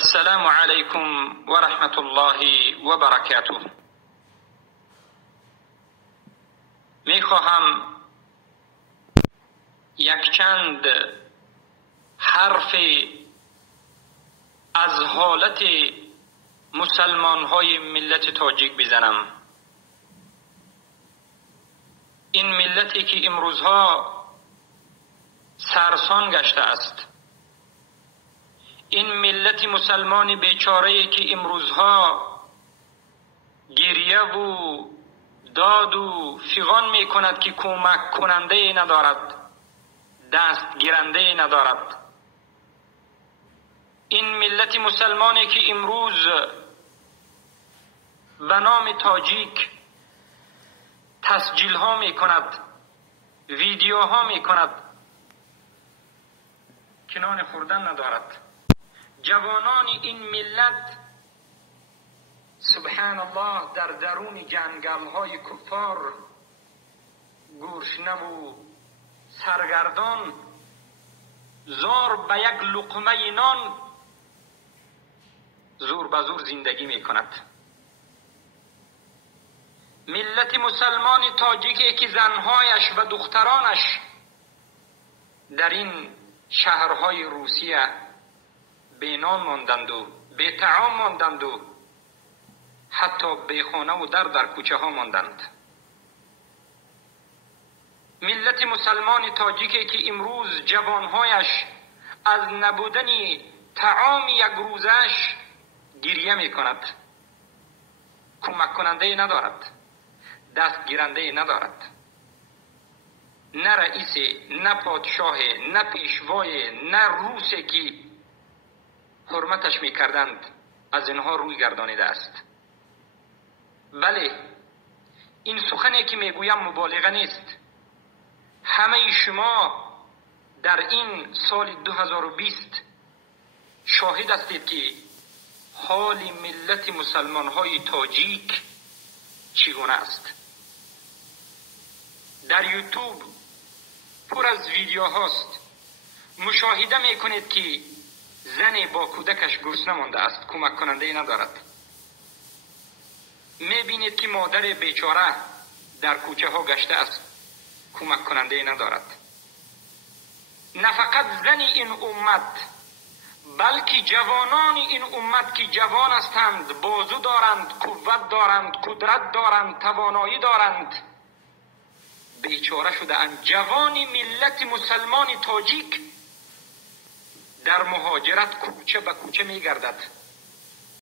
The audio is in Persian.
السلام علیکم و رحمت الله و برکاته. می خواهم یک چند حرف از حالت مسلمان های ملت تاجیک بزنم. این ملتی که امروزها سرسان گشته است، این ملت مسلمان بیچاره‌ای که امروزها گریه و داد و فغان می کند که کمک کننده ندارد، دست گیرنده ندارد. این ملت مسلمانی که امروز به نام تاجیک تسجیل ها می کند، ویدیو ها می کند، کنان خوردن ندارد. جوانان این ملت سبحان الله در درون جنگل های کفار گرسنه و سرگردان زار به یک لقمه نان زور به زور زندگی می کند. ملت مسلمان تاجیکی که زنهایش و دخترانش در این شهرهای روسیه بی نان ماندند و بی طعام ماندند و حتی بی خانه و در کوچه ها ماندند. ملت مسلمان تاجیکی که امروز جوانهایش از نبودن طعام یک روزش گریه می کند، کمک کننده ندارد، دست گیرنده ندارد. نه رئیس، نه پادشاه، نه پیشوای، نه روسی که حرمتش می کردند از اینها روی گردانیده است. بله، این سخنی که می گویم مبالغه نیست. همه شما در این سال 2020 شاهد هستید که حال ملت مسلمان های تاجیک چگونه است. در یوتیوب پر از ویدیو هاست، مشاهده می کنید که زن با کودکش گرسنه مانده است، کمک کننده ندارد. می بینید که مادر بیچاره در کوچه ها گشته است، کمک کننده ندارد. نه فقط زن این امت بلکه جوانان این امت که جوان هستند، بازو دارند، قوت دارند، قدرت دارند، توانایی دارند، بیچاره شده اند. جوان ملت مسلمان تاجیک در مهاجرت کوچه به کوچه می گردد.